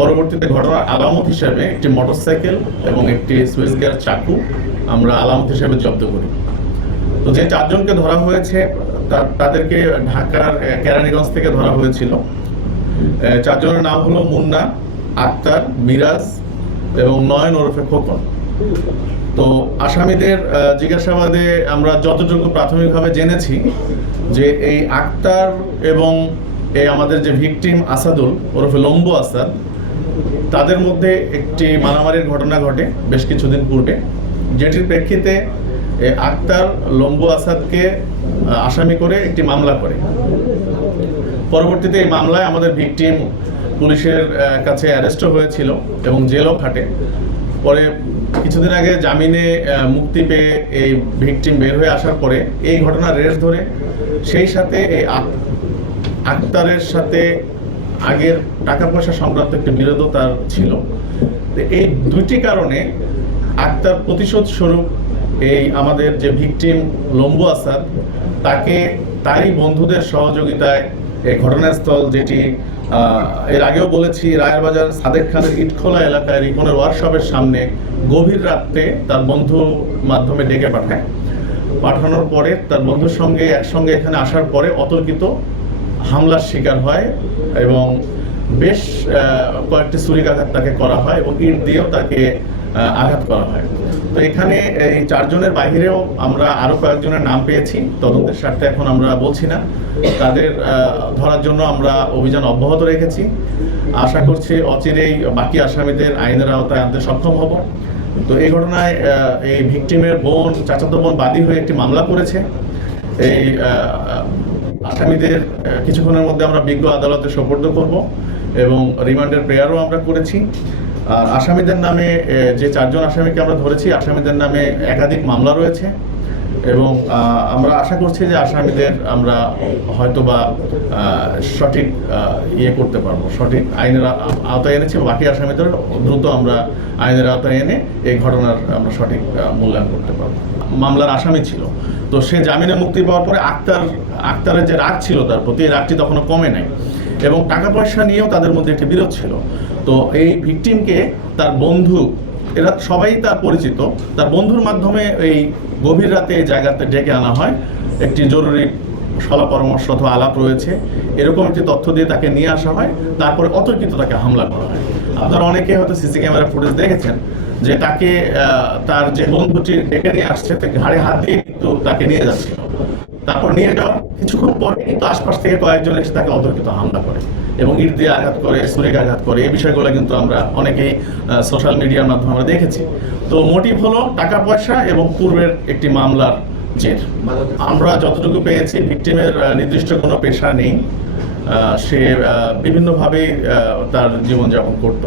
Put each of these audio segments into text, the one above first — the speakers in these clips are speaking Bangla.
পরবর্তীতে ঘটনার আলামত হিসেবে একটি মোটরসাইকেল এবং একটি সুইচ গিয়ার চাকু আমরা আলামত হিসেবে জব্দ করি। তো যে চারজনকে ধরা হয়েছে তাদেরকে ঢাকার কেরানীগঞ্জ থেকে ধরা হয়েছিল। চারজনের নাম হলো মুন্না, আক্তার, মিরাজ এবং নয়ন ওরফে খোকন। তো আসামিদের জিজ্ঞাসাবাদে আমরা যতটুকু প্রাথমিকভাবে জেনেছি যে এই আক্তার এবং এই আমাদের যে ভিকটিম আসাদুল ওরফে লম্বু আসাদ, তাদের মধ্যে একটি মারামারির ঘটনা ঘটে বেশ কিছুদিন পূর্বে, যেটির প্রেক্ষিতে আক্তার লম্বু আসাদকে আসামি করে একটি মামলা করে। পরবর্তীতে এই মামলায় আমাদের ভিকটিম পুলিশের কাছে অ্যারেস্টও হয়েছিল এবং জেলও খাটে। পরে কিছুদিন আগে জামিনে মুক্তি পেয়ে এই ভিকটিম বের হয়ে আসার পরে এই ঘটনার রেশ ধরে সেই সাথে এই আক্তারের সাথে আগের টাকা পয়সা সংক্রান্ত একটি বিরোধ তার ছিল। এই দুইটি কারণে আক্তার প্রতিশোধ স্বরূপ এই আমাদের যে ভিকটিম লম্বু আসাদ, তাকে তারই বন্ধুদের সহযোগিতায় এই ঘটনাস্থল, যেটি এর আগেও বলেছি রায়ের বাজার সাদেক খানের ইটখোলা এলাকায় রিপনের ওয়ার্কশপের সামনে গভীর রাত্রে তার বন্ধু মাধ্যমে ডেকে পাঠায়। পাঠানোর পরে তার বন্ধুর সঙ্গে একসঙ্গে এখানে আসার পরে অতর্কিত হামলার শিকার হয় এবং বেশ কয়েকটি ছুরিকাঘাত তাকে করা হয় এবং ইট দিয়েও তাকে আঘাত করা হয়। তো এখানে এই চারজনের বাহিরেও আমরা আরো কয়েকজনের নাম পেয়েছি, তদন্তের স্বার্থে এখন আমরা বলছি না। তাদের ধরার জন্য আমরা অভিযান অব্যাহত রেখেছি। আশা করছি অচিরেই বাকি আসামিদের আইনের আওতায় আনতে সক্ষম হব। তো এই ঘটনায় এই ভিকটিমের বোন, চাচাতো বোন বাদী হয়ে একটি মামলা করেছে। এই আসামিদের কিছুক্ষণের মধ্যে আমরা বিজ্ঞ আদালতে সোপর্দ করব এবং রিমান্ডের প্রেয়ারও আমরা করেছি। আর আসামিদের নামে যে চারজন আসামিকে আমরা ধরেছি, আসামিদের নামে একাধিক মামলা রয়েছে এবং আমরা আশা করছি যে আসামিদের আমরা হয়তোবা সঠিক করতে পারবো, সঠিক আইনের আওতায় এনেছি। বাকি আসামিদের দ্রুত আমরা আইনের আওতায় এনে এই ঘটনার আমরা সঠিক মূল্যায়ন করতে পারবো। মামলার আসামি ছিল, তো সে জামিনে মুক্তি পাওয়ার পরে আক্তারের যে রাগ ছিল তার প্রতি, এই রাগটি তখনও কমে নাই এবং টাকা পয়সা নিয়েও তাদের মধ্যে একটি বিরোধ ছিল। তো এই ভিকটিমকে তার বন্ধু, এরা সবাই তার পরিচিত, তার বন্ধুর মাধ্যমে এই গভীর রাতে এই জায়গাতে ডেকে আনা হয়। একটি জরুরি সলা পরামর্শ অথবা আলাপ রয়েছে, এরকম একটি তথ্য দিয়ে তাকে নিয়ে আসা হয়। তারপরে অতর্কিত তাকে হামলা করা হয়। আপনারা অনেকে হয়তো সিসি ক্যামেরা ফুটেজ দেখেছেন যে তাকে তার যে বন্ধুটি ডেকে নিয়ে আসছে তাকে ঘাড়ে হাত দিয়ে কিন্তু তাকে নিয়ে যাচ্ছিল। তারপর নিয়ে যাওয়ার কিছুক্ষণ পরে কিন্তু আশপাশ থেকে কয়েকজন এসে তাকে অতর্কিত হামলা করে এবং ইট দিয়ে আঘাত করে, ছুরিকে আঘাত করে। এই বিষয়গুলো কিন্তু আমরা অনেকেই সোশ্যাল মিডিয়ার মাধ্যমে আমরা দেখেছি। তো মোটিভ হলো টাকা পয়সা এবং পূর্বের একটি মামলার জের। আমরা যতটুকু পেয়েছি, ভিকটিমের নির্দিষ্ট কোনো পেশা নেই। সে বিভিন্নভাবে তার জীবনযাপন করত,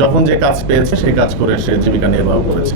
যখন যে কাজ পেয়েছে সেই কাজ করে সে জীবিকা নির্বাহ করেছে।